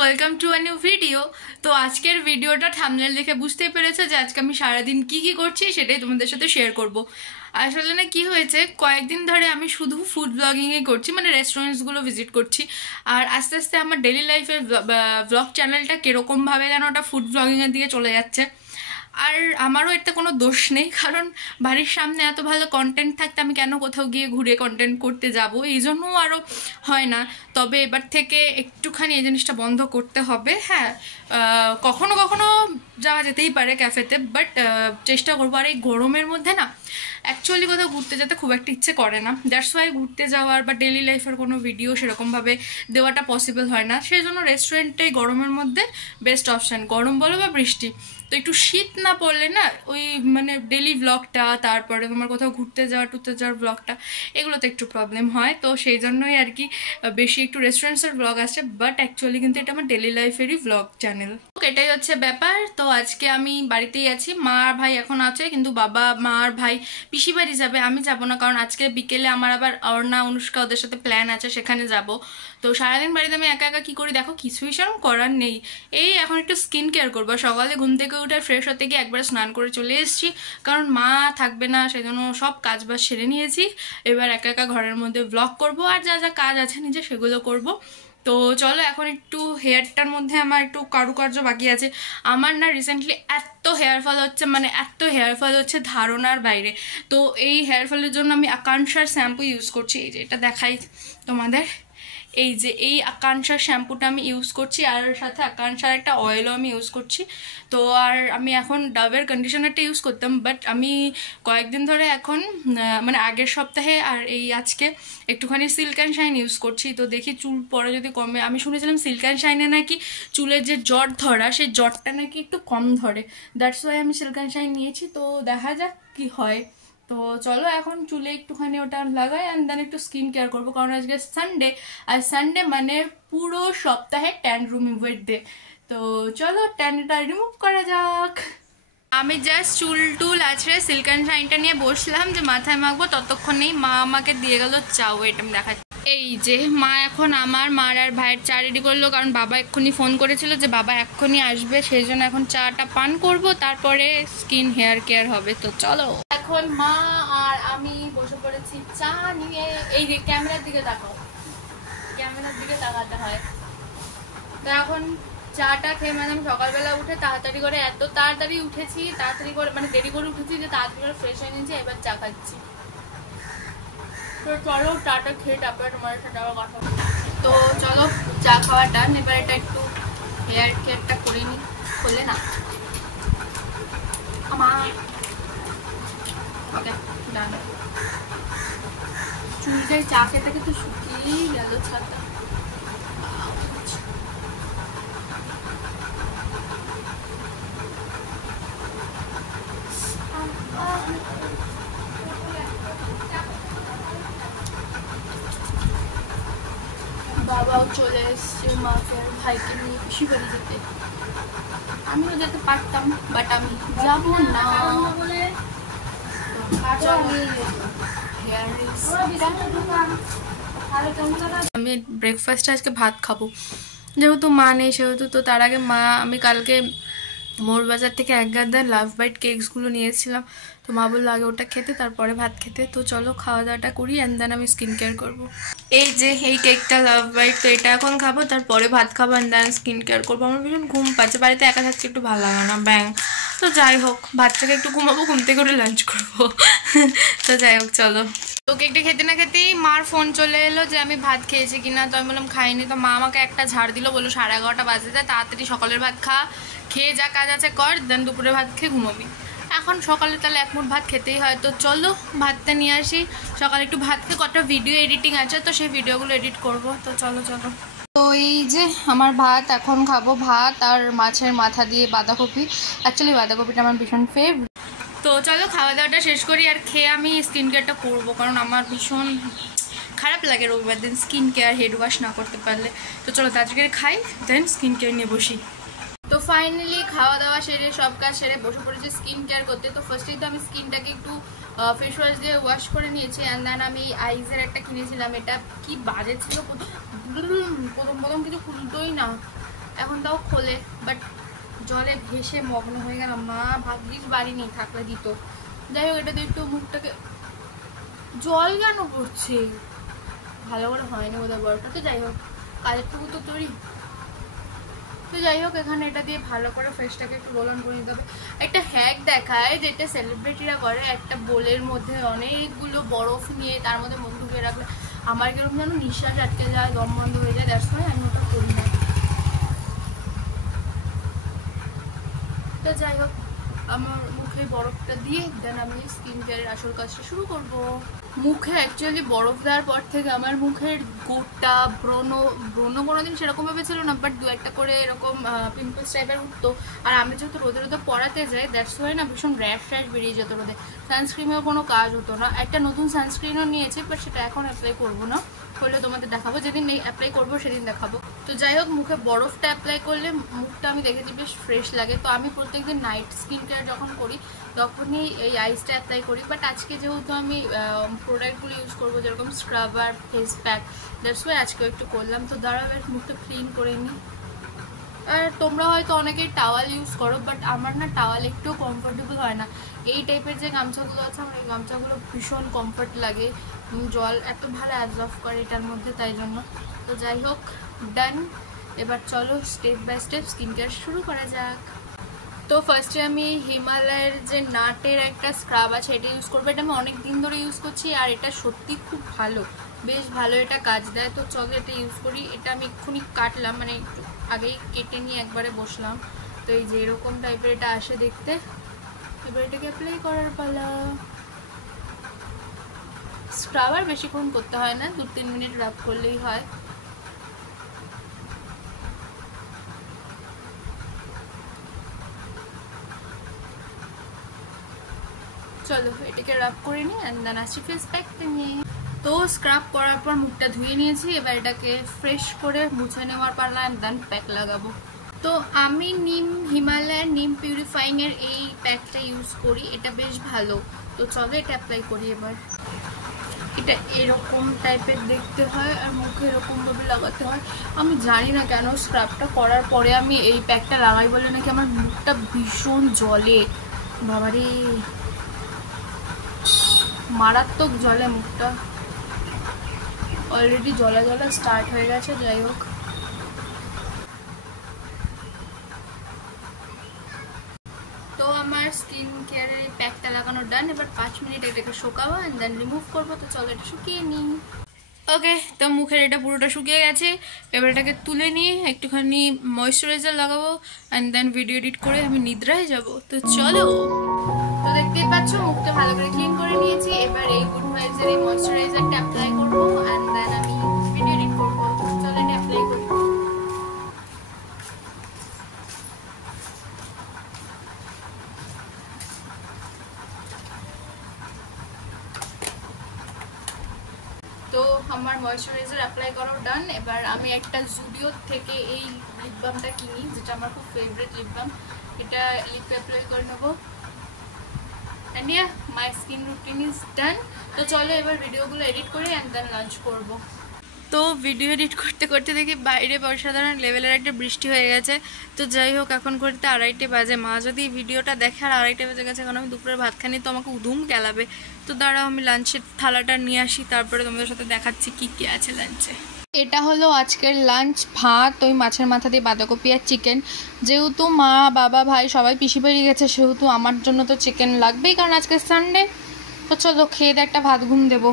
Welcome to a new video. তো আজকের ভিডিওটা থাম্বনেল দেখে বুঝতেই পেরেছো যে আজকে আমি সারাদিন কি করছি সেটাই তোমাদের সাথে শেয়ার করব। আসলে না কি হয়েছে, কয়েকদিন ধরে আমি শুধু ফুড ব্লগিংই করছি, মানে রেস্টুরেন্টসগুলো ভিজিট করছি। আর আস্তে আস্তে আমার ডেলি লাইফের ব্লগ চ্যানেলটা কীরকমভাবে যেন ওটা ফুড ব্লগিংয়ের দিকে চলে যাচ্ছে। আর আমারও এতে কোনো দোষ নেই, কারণ বাড়ির সামনে এত ভালো কন্টেন্ট থাকতে আমি কেন কোথাও গিয়ে ঘুরে কন্টেন্ট করতে যাব, এই জন্যও আরও হয় না। তবে এবার থেকে একটুখানি এই জিনিসটা বন্ধ করতে হবে। হ্যাঁ, কখনো কখনো যাওয়া যেতেই পারে ক্যাফেতে, বাট চেষ্টা করবো। আর এই গরমের মধ্যে না অ্যাকচুয়ালি কোথাও ঘুরতে যেতে খুব একটা ইচ্ছে করে না, দ্যাটস ওয়াই ঘুরতে যাওয়ার বা ডেলি লাইফের কোনো ভিডিও সেরকমভাবে দেওয়াটা পসিবল হয় না। সেই জন্য রেস্টুরেন্টটাই গরমের মধ্যে বেস্ট অপশান, গরম বলো বা বৃষ্টি। তো একটু শীত না পড়লে না ওই মানে ডেলি ব্লগটা, তারপরে তোমার কোথাও ঘুরতে যাওয়ার ব্লগটা, এগুলোতে একটু প্রবলেম হয়। তো সেই জন্যই আর কি বেশি একটু রেস্টুরেন্টসের ব্লগ আসছে, বাট অ্যাকচুয়ালি কিন্তু এটা আমার ডেলি লাইফেরই ব্লগ চ্যানেল। এটাই হচ্ছে ব্যাপার। তো আজকে আমি বাড়িতেই আছি, মা আর ভাই এখন আছে, কিন্তু বাবা, মা আর ভাই পিসি বাড়ি যাবে, আমি যাব না, কারণ আজকে বিকেলে আমার আবার অর্ণা, অনুষ্কা ওদের সাথে প্ল্যান আছে, সেখানে যাব। তো সারাদিন বাড়িতে আমি একা একা কী করি দেখো, কিছুই সেরকম করার নেই। এই এখন একটু স্কিন কেয়ার করবো, সকালে ঘুম থেকে উঠে ফ্রেশ হতে গিয়ে একবার স্নান করে চলে এসেছি, কারণ মা থাকবে না, সেজন্য সব কাজ বাজ সেরে নিয়েছি। এবার একা একা ঘরের মধ্যে ব্লগ করব, আর যা যা কাজ আছে নিজে সেগুলো করব। তো চলো, এখন একটু হেয়ারটার মধ্যে আমার একটু কারুকার্য বাকি আছে। আমার না রিসেন্টলি এত হেয়ার ফল হচ্ছে, মানে এত হেয়ার ফল হচ্ছে ধারণার বাইরে। তো এই হেয়ার ফলের জন্য আমি আকাঙ্ক্ষার শ্যাম্পু ইউজ করছি, এই যে এটা দেখাই তোমাদের, এই যে এই আকাঙ্ক্ষার শ্যাম্পুটা আমি ইউজ করছি, আর সাথে আকাঙ্ক্ষার একটা অয়েলও আমি ইউজ করছি। তো আর আমি এখন ডাবের কন্ডিশনারটা ইউজ করতাম, বাট আমি কয়েকদিন ধরে এখন মানে আগের সপ্তাহে আর এই আজকে একটুখানি সিল্ক অ্যান্ড শাইন ইউজ করছি। তো দেখি চুল পরে যদি কমে। আমি শুনেছিলাম সিল্ক অ্যান্ড শাইনে নাকি চুলের যে জট ধরা, সেই জটটা নাকি একটু কম ধরে, দ্যাটস ওয়াই আমি সিল্ক অ্যান্ড শাইন নিয়েছি। তো দেখা যাক কি হয়। তো চলো এখন চুলে একটুখানি ওটা লাগাই, অ্যান্ড দেন একটু স্কিন কেয়ার করবো, কারণ আজকে সানডে, আর সানডে মানে পুরো সপ্তাহে ট্যান রিমুভের ডে। তো চলো ট্যানটা রিমুভ করা যাক। আমি জাস্ট চুল টুল আছড়ে সিল্ক অ্যান্ড শাইনটা নিয়ে বসলাম যে মাথায় মাখবো, ততক্ষণেই মা আমাকে দিয়ে গেল চা। ওয়েট আমি দেখাচ্ছি। এই যে মা এখন আমার মার আর ভাইয়ের চা রেডি করলো, কারণ বাবা এক্ষুনি ফোন করেছিল যে বাবা এক্ষুনি আসবে, সেই জন্য এখন চাটা পান করব, তারপরে স্কিন হেয়ার কেয়ার হবে। তো চলো, এখন মা আর আমি বসে পড়েছি চা নিয়ে। এই যে ক্যামেরার দিকে তাকাও, ক্যামেরার দিকে তাকাতে হয়। তো এখন চাটা খেয়ে, মানে আমি সকালবেলা উঠে তাড়াতাড়ি করে, এত তাড়াতাড়ি উঠেছি, তাড়াতাড়ি করে মানে দেরি করে উঠেছি যে তাড়াতাড়ি করে ফ্রেশ হয়ে নিয়েছি, এবার চা খাচ্ছি। তো চলো চাটা খেয়ে তারপরে তোমার সাথে আবার কথা। তো চলো চা খাওয়াটা, এবার এটা একটু হেয়ার কেয়ারটা করে নিই, করলে না আমার। ওকে ডান। চুলটাই চা খেতে খেতে শুকিয়েই গেল ছাদটা। বাবাও চলে এসছে মাকে আর ভাইকে নিয়ে পিসি বাড়ি যেতে। আমিও যেতে পারতাম, বাট আমি যাব না। আমি ব্রেকফাস্টে আজকে ভাত খাবো, যেহেতু মা নেই সেহেতু। তো তার আগে আমি কালকে মোড়বাজার থেকে এক গাদা লাভ বাইট কেকসগুলো নিয়েছিলাম, তো মা বললো আগে ওটা খেতে তারপরে ভাত খেতে। তো চলো খাওয়া দাওয়াটা করি, অ্যান্ড দেন আমি স্কিন কেয়ার করবো। এই যে এই কেকটা লাভ বাইট, তো এটা এখন খাবো, তারপরে ভাত খাবো, অ্যান্ড দেন স্কিন কেয়ার করবো। আমার ভীষণ ঘুম পাচ্ছে, বাড়িতে একা থাকছে একটু ভালো লাগে না, ব্যাং। তো যাই হোক, ভাত থেকে একটু ঘুমাবো, ঘুম থেকে করে লাঞ্চ করবো। তো যাই হোক চলো। তো কেকটা খেতে না খেতেই মার ফোন চলে এলো যে আমি ভাত খেয়েছি কিনা। তো আমি বললাম খাইনি। তো মা আমাকে একটা ঝাড় দিল, বললো 11:30 বাজে যায়, তাড়াতাড়ি সকালের ভাত খা, খেয়ে যা কাজ আছে কর, দেন দুপুরে ভাত খেয়ে ঘুমাবি। এখন সকালে তাহলে এক মুঠ ভাত খেতেই হয়। তো চলো ভাতটা নিয়ে আসি। সকালে একটু ভাত খেয়ে কটা ভিডিও এডিটিং আছে, তো সেই ভিডিওগুলো এডিট করব। তো চলো চলো। তো এই যে আমার ভাত এখন খাবো, ভাত আর মাছের মাথা দিয়ে বাঁধাকপি। অ্যাকচুয়ালি বাঁধাকপিটা আমার ভীষণ ফেভারিট। তো চলো খাওয়া দাওয়াটা শেষ করি, আর খেয়ে আমি স্কিন কেয়ারটা করবো, কারণ আমার ভীষণ খারাপ লাগে রবিবার দিন স্কিন কেয়ার হেড ওয়াশ না করতে পারলে। তো চলো তাড়াতাড়ি খাই, দেন স্কিন কেয়ার নিয়ে বসি। তো ফাইনালি খাওয়া দাওয়া সেরে সব কাজ সেরে বসে পড়েছি স্কিন কেয়ার করতে। তো ফার্স্টেই তো আমি স্কিনটাকে একটু ফেস ওয়াশ দিয়ে ওয়াশ করে নিয়েছি, অ্যান্ড দেন আমি আইজের একটা কিনেছিলাম, এটা কি বাজে ছিল, প্রথম কিছু খুলতোই না। এখন তাও খোলে, বাট জলে ভেসে মগ্ন হয়ে গেলাম। মা ভাগ্যিস বাড়ি নেই, থাকলে দিত। যাই হোক, এটা দিয়ে একটু মুখটাকে, জল কেন পড়ছে, ভালো করে হয়নি বোধহয় বড়টা। তো যাই হোক, কাজেরটুকু তো তৈরি। তো যাই হোক, এখানে এটা দিয়ে ভালো করে ফেসটাকে একটু রোল অন করে নিতে হবে। একটা হ্যাক দেখায় যেটা সেলিব্রিটিরা করে, একটা বোলের মধ্যে অনেকগুলো বরফ নিয়ে তার মধ্যে মুখ ঢুকিয়ে রাখলে আমার কিরকম যেন নিঃশ্বাস আটকে যায়, দম বন্ধ হয়ে যায়, দ্যাটস ওয়াই আমি ওটা করি না। তো যাই হোক, আমার মুখে বরফটা দিয়ে দেন আমি স্কিন কেয়ারের আসল কাজটা শুরু করব। মুখে অ্যাকচুয়ালি বরফ দেওয়ার পর থেকে আমার মুখের গোটা ব্রণ কোনোদিন সেরকমভাবে ছিল না, বাট দু একটা করে এরকম পিম্পলস টাইপের উঠতো। আর আমি যেহেতু রোদে রোদে পড়াতে যাই, দ্যাটস ওয়াই না ভীষণ র্যাশ বেরিয়ে যেত রোদে। সানস্ক্রিনেও কোনো কাজ হতো না। একটা নতুন সানস্ক্রিনও নিয়েছি, বাট সেটা এখন অ্যাপ্লাই করবো না, করলে তোমাদের দেখাবো, যেদিন অ্যাপ্লাই করবো সেদিন দেখাবো। তো যাই হোক, মুখে বরফটা অ্যাপ্লাই করলে মুখটা আমি দেখেছি বেশ ফ্রেশ লাগে। তো আমি প্রত্যেকদিন নাইট স্কিন কেয়ার যখন করি তখনই এই আইসটা অ্যাপ্লাই করি, বাট আজকে যেহেতু আমি প্রোডাক্টগুলো ইউজ করবো, যেরকম scrubber, face pack, that's why আজকেও একটু করলাম। তো দাঁড়াও, মুখটা ক্লিন করে নিই। আর তোমরা হয়তো অনেকেই টাওয়াল ইউজ করো, বাট আমার না টাওয়াল একটু কমফোর্টেবল হয় না। এই টাইপের যে গামছাগুলো আছে, আমার এই গামছাগুলো ভীষণ কমফোর্ট লাগে, জল এত ভালো অ্যাবজর্ব করে এটার মধ্যে, তাই জন্য। তো যাই হোক, ডান। এবার চলো step by step skin care শুরু করা যাক। তো ফার্স্টে আমি হিমালয়ের যে নাটের একটা স্ক্রাব আছে এটা ইউজ করবো। এটা আমি অনেক দিন ধরে ইউজ করছি, আর এটা সত্যি খুব ভালো, বেশ ভালো এটা কাজ দেয়। তো চলো এটা ইউজ করি। এটা আমি এক্ষুনি কাটলাম, মানে একটু আগেই কেটে নিয়ে একবারে বসলাম। তো এই যে এরকম টাইপের এটা আসে দেখতে। এবার এটাকে অ্যাপ্লাই করার পালা। স্ক্রাবার বেশিক্ষণ করতে হয় না, 2-3 মিনিট রাব করলেই হয়। চলো এটাকে রাব করে নিই, অ্যান্ড দেন আসি ফেস প্যাকটা নিয়ে। তো স্ক্রাব করার পর মুখটা ধুয়ে নিয়েছি, এবার এটাকে ফ্রেশ করে মুছে নেওয়ার পালা, অ্যান্ড দেন প্যাক লাগাবো। তো আমি হিমালয়ের নিম পিউরিফাইং এর এই প্যাকটা ইউজ করি, এটা বেশ ভালো। তো চলো এটা অ্যাপ্লাই করি এবার। এটা এরকম টাইপের দেখতে হয়, আর মুখে এরকমভাবে লাগাতে হয়। আমি জানি না কেন স্ক্রাবটা করার পরে আমি এই প্যাকটা লাগাই বলে নাকি আমার মুখটা ভীষণ জ্বলে, বাবারে মারাত্মক জ্বলে মুখটা, অলরেডি জ্বলা স্টার্ট হয়ে গেছে। যাই হোক, তো আমার স্কিন কেয়ারের প্যাকটা লাগানো ডান। এবার 5 মিনিট এটাকে শুকাবো, অ্যান্ড দেন রিমুভ করবো। তো চলো এটা শুকিয়ে নিই। ওকে, তো মুখের এটা পুরোটা শুকিয়ে গেছে। এবার এটাকে তুলে নিয়ে একটুখানি ময়েশ্চারাইজার লাগাবো, অ্যান্ড দেন ভিডিও এডিট করে আমি নিদ্রায় যাব। তো চলো। তো দেখতেই পাচ্ছ মুখটা ভালো করে ক্লিন করে নিয়েছি। এবার এই গুড ভাইবসের এই ময়েশ্চারাইজারটা অ্যাপ্লাই করবো, অ্যান্ড দেন আমি ভিডিও এডিট করবো। চলো এটা অ্যাপ্লাই করি। তো আমার ময়েশ্চারাইজার অ্যাপ্লাই করাও ডান। এবার আমি একটা জুডিও থেকে এই লিপ বামটা কিনি, যেটা আমার খুব ফেভারিট লিপ বাম। এটা লিপে অ্যাপ্লাই করে নেবো, and yeah my skin routine is done. তো চলো এবার ভিডিওগুলো এডিট করি, অ্যান্ড দেন লাঞ্চ করবো। তো ভিডিও এডিট করতে করতে দেখি বাইরে অসাধারণ লেভেলের একটা বৃষ্টি হয়ে গেছে। তো যাই হোক, এখন করতে 2:30 বাজে। মা যদি ভিডিওটা দেখে আর 2:30 বেজে গেছে, কারণ আমি দুপুরের ভাত খানি, তো আমাকে উদুম গেলাবে। তো দাঁড়াও আমি লাঞ্চের থালাটা নিয়ে আসি, তারপরে তোমাদের সাথে দেখাচ্ছি কি কি আছে লাঞ্চে। এটা হলো আজকের লাঞ্চ। ভাত, ওই মাছের মাথা দিয়ে বাঁধাকপি আর চিকেন। যেহেতু মা, বাবা, ভাই সবাই পিসি বাড়ি গেছে, সেহেতু আমার জন্য তো চিকেন লাগবেই, কারণ আজকে সানডে। তো চলো খেয়ে দিয়ে একটা ভাত ঘুম দেবো।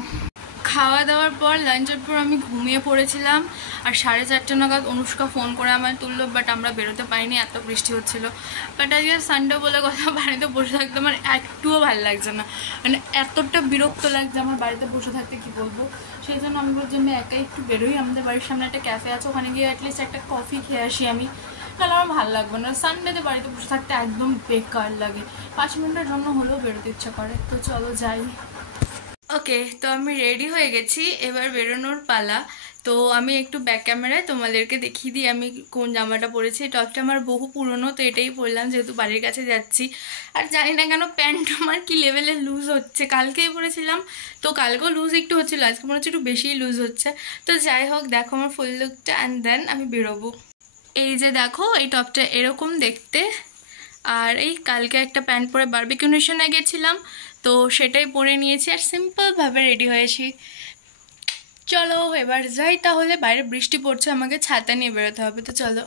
খাওয়া দাওয়ার পর, লাঞ্চের পর আমি ঘুমিয়ে পড়েছিলাম, আর 4:30 নাগাদ অনুষ্কা ফোন করে আমায় তুললো, বাট আমরা বেরোতে পারিনি, এত বৃষ্টি হচ্ছিলো। বাট আজকে সানডে বলে কথা, বাড়িতে বসে থাকতে আমার একটুও ভালো লাগছে না, মানে এতটা বিরক্ত লাগছে আমার বাড়িতে বসে থাকতে, কি বলবো। সেই জন্য আমি বলছি আমি একাই একটু বেরোই, আমাদের বাড়ির সামনে একটা ক্যাফে আছে, ওখানে গিয়ে অ্যাটলিস্ট একটা কফি খেয়ে আসি আমি, তাহলে আমার ভালো লাগবে না। সানডেতে বাড়িতে বসে থাকতে একদম বেকার লাগে, 5 মিনিটের জন্য হলেও বেরোতে ইচ্ছা করে। তো চলো যাই। ওকে, তো আমি রেডি হয়ে গেছি, এবার বেরোনোর পালা। তো আমি একটু ব্যাক ক্যামেরায় তোমাদেরকে দেখিয়ে দিই আমি কোন জামাটা পরেছি। টপটা আমার বহু পুরনো, তো এটাই পরলাম যেহেতু বাড়ির কাছে যাচ্ছি। আর জানি না কেন প্যান্ট আমার কি লেভেলে লুজ হচ্ছে, কালকেই পরেছিলাম তো কালকেও লুজ একটু হচ্ছিলো, আজকে মনে হচ্ছে একটু বেশিই লুজ হচ্ছে। তো যাই হোক, দেখো আমার ফুল লুকটা, অ্যান্ড দেন আমি বেরোবো। এই যে দেখো এই টপটা এরকম দেখতে, আর এই কালকে একটা প্যান্ট পরে বারবিকিউ নেশনে গেছিলাম, তো সেটাই পরে নিয়েছি আর সিম্পলভাবে রেডি হয়েছি। চলো এবার যাই তাহলে, বাইরে বৃষ্টি পড়ছে, আমাকে ছাতা নিয়ে বেরোতে হবে, তো চলো।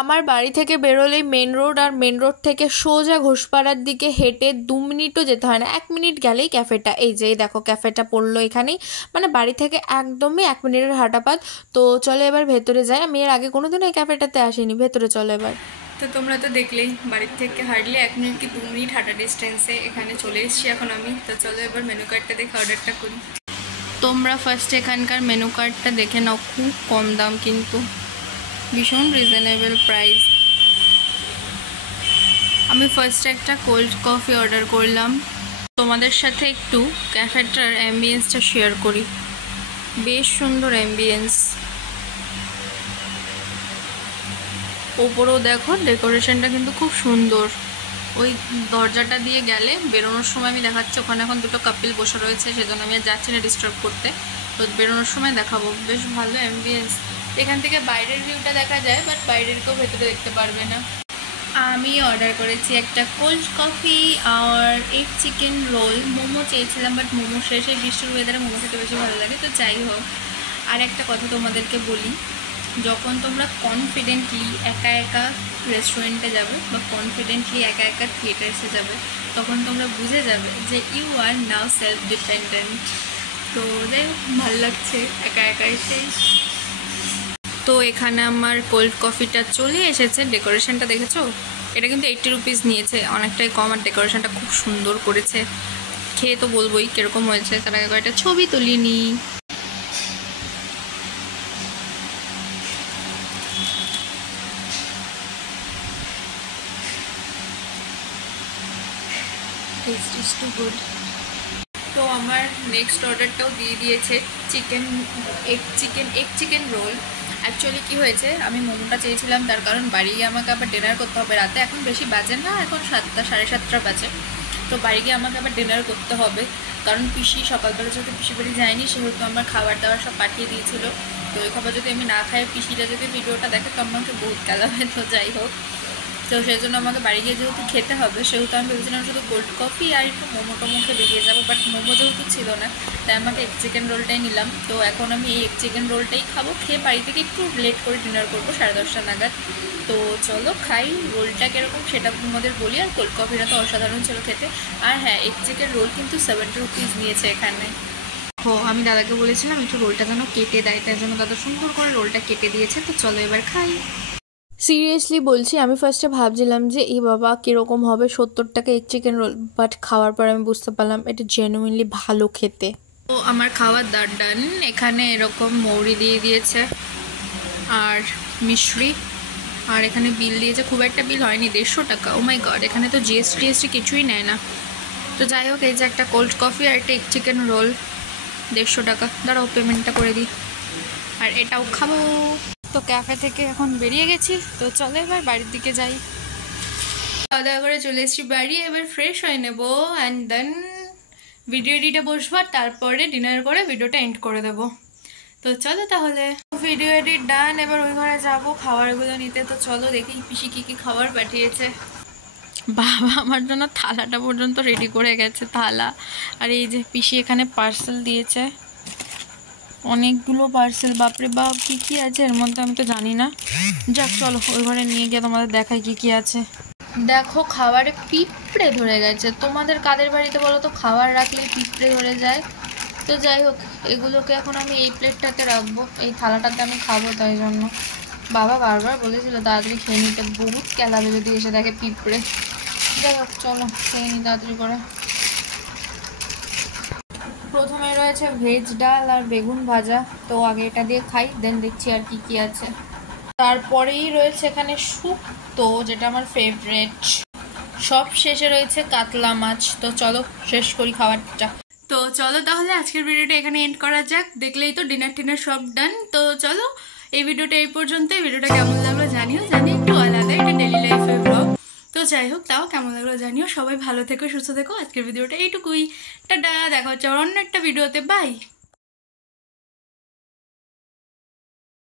আমার বাড়ি থেকে বেরোলেই মেন রোড, আর মেন রোড থেকে সোজা ঘোষপাড়ার দিকে হেঁটে 2 মিনিটও যেতে হয় না, 1 মিনিট গেলেই ক্যাফেটা। এই যে দেখো ক্যাফেটা পড়লো এখানেই, মানে বাড়ি থেকে একদমই 1 মিনিটের হাঁটাপাত। তো চলো এবার ভেতরে যাই, আমি এর আগে কোনোদিনও এই ক্যাফেটাতে আসিনি, ভেতরে চলো এবার। তো তোমরা তো দেখলেই বাড়ির থেকে হার্ডলি 1 মিনিট কি 2 মিনিট হাঁটা ডিস্টেন্সে এখানে চলে এসেছি এখন আমি। তো চলো এবার মেনু কার্ডটা দেখে অর্ডারটা করি। তোমরা ফার্স্ট এখানকার মেনু কার্ডটা দেখে নাও, খুব কম দাম কিন্তু ভীষণ রিজনেবল প্রাইস। আমি ফার্স্ট একটা কোল্ড কফি অর্ডার করলাম। তোমাদের সাথে একটু ক্যাফেটার অ্যাম্বিয়েন্সটা শেয়ার করি, বেশ সুন্দর অ্যাম্বিয়েন্স। ওপরেও দেখো ডেকোরেশনটা কিন্তু খুব সুন্দর। ওই দরজাটা দিয়ে গেলে বেরোনোর সময় আমি দেখাচ্ছি, ওখানে এখন 2টো কাপিল বসে রয়েছে, সেজন্য আমি আর যাচ্ছি না ডিস্টার্ব করতে, তো বেরোনোর সময় দেখাবো। বেশ ভালো অ্যাম্বিয়েন্স, এখান থেকে বাইরের ভিউটা দেখা যায়, বাট বাইরের কেউ ভেতরে দেখতে পারবে না। আমি অর্ডার করেছি একটা কোল্ড কফি আর এগ চিকেন রোল। মোমো চেয়েছিলাম, বাট মোমো শেষে বৃষ্টির ওয়েদারে মোমো খেতে বেশি ভালো লাগে, তো যাই হোক। আর একটা কথা তোমাদেরকে বলি, যখন তোমরা কনফিডেন্টলি একা একা রেস্টুরেন্টে যাবে বা কনফিডেন্টলি একা একা থিয়েটার্সে যাবে, তখন তোমরা বুঝে যাবে যে you are now self dependent. তো যাই হোক, ভালো লাগছে একা একা এসে। তো এখানে আমার কোল্ড কফিটা চলে এসেছে। ডেকোরেশনটা দেখেছো? এটা কিন্তু 80 রুপিস নিয়েছে, অনেকটাই কম, আর ডেকোরেশনটা খুব সুন্দর করেছে। খেয়ে তো বলবোই কীরকম হয়েছে, তার আগে কয়েকটা ছবি তুলিনি। Taste is too good. তো আমার নেক্সট অর্ডারটাও দিয়ে দিয়েছে, এগ চিকেন রোল। অ্যাকচুয়ালি কী হয়েছে, আমি মোমোটা চেয়েছিলাম, তার কারণ বাড়ি গিয়ে আমাকে আবার ডিনার করতে হবে রাতে। এখন বেশি বাজে না, এখন 7টা 7:30 বাজে। তো বাড়ি গিয়ে আমাকে আবার ডিনার করতে হবে, কারণ পিসি সকালবেলা যেহেতু পিসি বাড়ি যায়নি, সেহেতু আমার খাবার দাবার সব পাঠিয়ে দিয়েছিল। তো ওই খাবার যদি আমি না খাই, পিসিরা যদি ভিডিওটা দেখে, তো আমাকে বহুত গালাবে। তো যাই হোক, তো সেই জন্য আমাকে বাড়ি গিয়ে যেহেতু খেতে হবে, সেহেতু আমি ভেবেছিলাম শুধু কোল্ড কফি আর একটু মোমো টোমো খেয়ে বেরিয়ে যাবো, বাট মোমো যেহেতু ছিল না, তাই আমাকে এগ চিকেন রোলটাই নিলাম। তো এখন আমি এই এগ চিকেন রোলটাই খাবো, খেয়ে বাড়ি থেকে একটু লেট করে ডিনার করবো 10:30 নাগাদ। তো চলো খাই, রোলটা কীরকম সেটা তোমাদের বলি, আর কোল্ড কফিটা তো অসাধারণ ছিল খেতে। আর হ্যাঁ, এগ চিকেন রোল কিন্তু 70 রুপিস নিয়েছে এখানে। আমি দাদাকে বলেছিলাম একটু রোলটা যেন কেটে দেয়, তাই জন্য দাদা সুন্দর করে রোলটা কেটে দিয়েছে। তো চলো এবার খাই। সিরিয়াসলি বলছি, আমি ফার্স্টে ভাবছিলাম যে এই বাবা কীরকম হবে, 70 টাকা এগ চিকেন রোল, বাট খাওয়ার পর আমি বুঝতে পারলাম এটা জেনুইনলি ভালো খেতে। তো আমার খাওয়ার দাঁড় ডান। এখানে এরকম মৌরি দিয়ে দিয়েছে আর মিশ্রি, আর এখানে বিল দিয়েছে, খুব একটা বিল হয়নি, 150 টাকা। ও মাই গড, এখানে তো জিএসটি কিছুই নেয় না। তো যাই হোক, এই যে একটা কোল্ড কফি আর একটা এগ চিকেন রোল, 150 টাকা। দাঁড়াও পেমেন্টটা করে দিই, আর এটাও খাবো। তো ক্যাফে থেকে এখন বেরিয়ে গেছি, তো চলো এবার বাড়ির দিকে যাই। খাওয়া দাওয়া করে চলে এসেছি বাড়ি, এবার ফ্রেশ হয়ে নেবো অ্যান্ড দেন ভিডিও এডিটে বসবো, আর তারপরে ডিনার করে ভিডিওটা এন্ড করে দেবো। তো চলো তাহলে, ভিডিও এডিট ডান, এবার ওই ঘরে যাবো খাবারগুলো নিতে। তো চলো দেখি পিসি কী খাবার পাঠিয়েছে। বাবা আমার জন্য থালাটা পর্যন্ত রেডি করে গেছে, থালা। আর এই যে পিসি এখানে পার্সেল দিয়েছে, অনেকগুলো পার্সেল, বাপরে বাপ কী কী আছে এর মধ্যে আমি তো জানি না। যাক চলো ওই ঘরে নিয়ে গিয়ে তোমাদের দেখাই কী কী আছে। দেখো খাবারে পিঁপড়ে ধরে গেছে, তোমাদের কাদের বাড়িতে বলো তো খাবার রাখলে পিঁপড়ে ধরে যায়? তো যাই হোক, এগুলোকে এখন আমি এই প্লেটটাতে রাখবো, এই থালাটাতে আমি খাবো, তাই জন্য বাবা বারবার বলেছিল তাড়াতাড়ি খেয়ে নিতে, বহুত কেলাবে যদি এসে দেখে পিঁপড়ে। যাই হোক চলো খেয়ে নিই তাড়াতাড়ি করে। প্রথমে রয়েছে ভেজ ডাল আর বেগুন ভাজা, তো আগে এটা দিয়ে খাই, দেন দেখছি আর কি কি আছে। তারপরেই রয়েছে এখানে শুক্তো, যেটা আমার ফেভারিট। সব শেষে রয়েছে কাতলা মাছ। তো চলো শেষ করি খাবারটা। তো চলো তাহলে আজকের ভিডিওটা এখানে এন্ড করা যাক। দেখলেই তো ডিনার টিনার সব ডান। তো চলো এই ভিডিওটা এই পর্যন্তই। ভিডিওটা কেমন লাগলো জানিও, জানি একটু আলাদা, এটা ডেলি লাইফের ব্লগ। তো যাই হোক, তাও কেমন লাগলো জানিও। সবাই ভালো থেকো, সুস্থ থেকো। আজকের ভিডিওটা এইটুকুই, টাটা, দেখা হচ্ছে অন্য একটা ভিডিওতে, বাই।